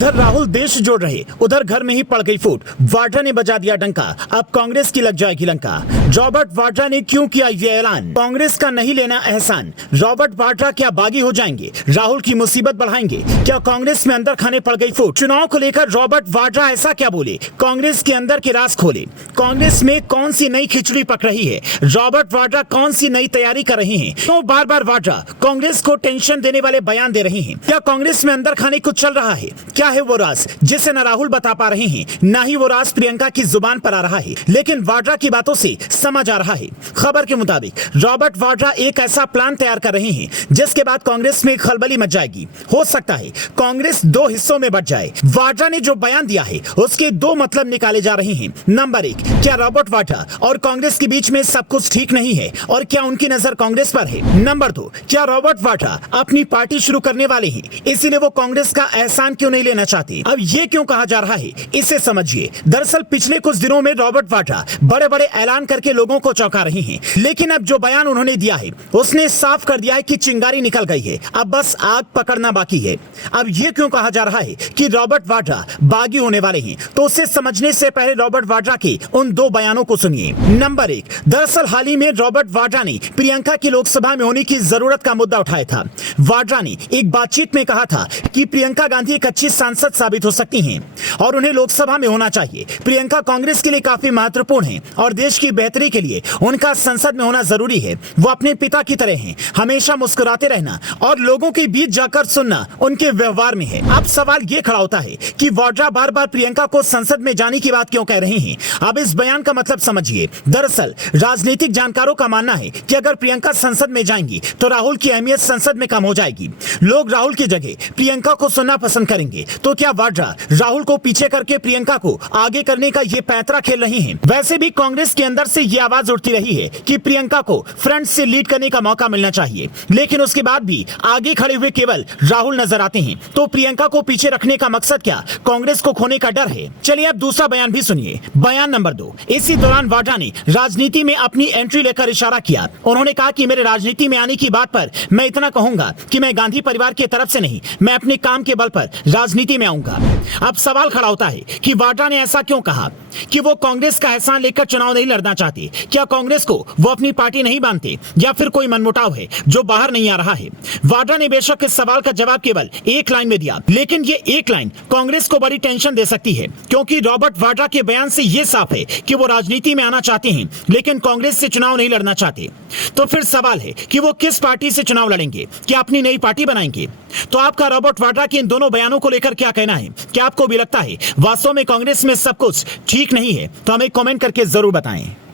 उधर राहुल देश जोड़ रहे, उधर घर में ही पड़ गई फूट। वाड्रा ने बजा दिया डंका, अब कांग्रेस की लग जाएगी लंका। रॉबर्ट वाड्रा ने क्यों किया ये ऐलान, कांग्रेस का नहीं लेना एहसान। रॉबर्ट वाड्रा क्या बागी हो जाएंगे, राहुल की मुसीबत बढ़ाएंगे, क्या कांग्रेस में अंदर खाने पड़ गई फूट। चुनाव को लेकर रॉबर्ट वाड्रा ऐसा क्या बोले, कांग्रेस के अंदर के राज खोले। कांग्रेस में कौन सी नई खिचड़ी पक रही है, रॉबर्ट वाड्रा कौन सी नई तैयारी कर रहे हैं। तो बार बार वाड्रा कांग्रेस को टेंशन देने वाले बयान दे रहे हैं। क्या कांग्रेस में अंदर खाने कुछ चल रहा है, क्या है वो राज जिसे न राहुल बता पा रहे हैं, ना ही वो राज प्रियंका की जुबान पर आ रहा है, लेकिन वाड्रा की बातों से समझ आ रहा है। खबर के मुताबिक रॉबर्ट वाड्रा एक ऐसा प्लान तैयार कर रहे हैं जिसके बाद कांग्रेस में खलबली मच जाएगी। हो सकता है कांग्रेस दो हिस्सों में बट जाए। वाड्रा ने जो बयान दिया है उसके दो मतलब निकाले जा रहे हैं। नंबर एक, क्या रॉबर्ट वाड्रा और कांग्रेस के बीच में सब कुछ ठीक नहीं है और क्या उनकी नजर कांग्रेस पर है। नंबर दो, क्या रॉबर्ट वाड्रा अपनी पार्टी शुरू करने वाले हैं, इसीलिए वो कांग्रेस का एहसान क्यों नहीं लेना चाहते। अब ये क्यों कहा जा रहा है, इसे समझिए। दरअसल पिछले कुछ दिनों में रॉबर्ट वाड्रा बड़े बड़े ऐलान करके लोगों को चौंका रहे हैं, लेकिन अब जो बयान उन्होंने दिया है उसने साफ कर दिया है कि चिंगारी निकल गई है, अब बस आग पकड़ना बाकी है। अब ये क्यों कहा जा रहा है कि रॉबर्ट वाड्रा बागी होने वाले हैं, तो उसे समझने से पहले रॉबर्ट वाड्रा के उन दो बयानों को सुनिए। नंबर एक, दरअसल हाल ही में रॉबर्ट वाड्रा ने प्रियंका की लोकसभा में होने की जरूरत का मुद्दा उठाया था। वाड्रा ने एक बातचीत में कहा था कि प्रियंका गांधी एक अच्छी सांसद साबित हो सकती हैं और उन्हें लोकसभा में होना चाहिए। प्रियंका कांग्रेस के लिए काफी महत्वपूर्ण है और देश की बेहतरी के लिए उनका संसद में होना जरूरी है। वो अपने पिता की तरह हैं, हमेशा मुस्कुराते रहना और लोगों के बीच जाकर सुनना उनके व्यवहार में है। अब सवाल ये खड़ा होता है कि वाड्रा बार बार प्रियंका को संसद में जाने की बात क्यों कह रहे हैं। अब इस बयान का मतलब समझिए। दरअसल राजनीतिक जानकारों का मानना है कि अगर प्रियंका संसद में जाएंगी तो राहुल की अहमियत संसद में कम हो जाएगी। लोग राहुल की जगह प्रियंका को सुनना पसंद करेंगे। तो क्या वाड्रा राहुल को पीछे करके प्रियंका को आगे करने का ये पैंतरा खेल रही हैं। वैसे भी कांग्रेस के अंदर से ये आवाज उठती रही है कि प्रियंका को फ्रंट से लीड करने का मौका मिलना चाहिए, लेकिन उसके बाद भी आगे खड़े हुए केवल राहुल नजर आते हैं। तो प्रियंका को पीछे रखने का मकसद क्या, कांग्रेस को खोने का डर है। चलिए अब दूसरा बयान भी सुनिए। बयान नंबर दो, इसी दौरान वाड्रा ने राजनीति में अपनी एंट्री लेकर इशारा किया। उन्होंने कहा कि मेरे राजनीति में आने की बात पर मैं इतना कहूंगा कि मैं गांधी परिवार की तरफ से नहीं, मैं अपने काम के बल पर राजनीति में आऊंगा। अब सवाल खड़ा होता है कि वाड्रा ने ऐसा क्यों कहा, कि वो कांग्रेस का एहसान लेकर चुनाव नहीं लड़ना चाहते। क्या कांग्रेस को वो अपनी पार्टी नहीं मानते या फिर कोई मनमुटाव है जो बाहर नहीं आ रहा है। वाड्रा ने बेशक इस सवाल का जवाब केवल एक लाइन में दिया, लेकिन ये एक लाइन कांग्रेस को बड़ी टेंशन दे सकती है, क्योंकि रॉबर्ट वाड्रा के बयान से ये साफ है कि वो राजनीति में आना चाहते हैं लेकिन कांग्रेस से चुनाव नहीं लड़ना चाहते। तो फिर सवाल है कि वो किस पार्टी से चुनाव लड़ेंगे, क्या अपनी नई पार्टी बनाएंगे। तो आपका रॉबर्ट वाड्रा के इन दोनों बयानों को लेकर क्या कहना है, क्या आपको भी लगता है वास्तव में कांग्रेस में सब कुछ ठीक नहीं है, तो हमें कमेंट करके जरूर बताएं।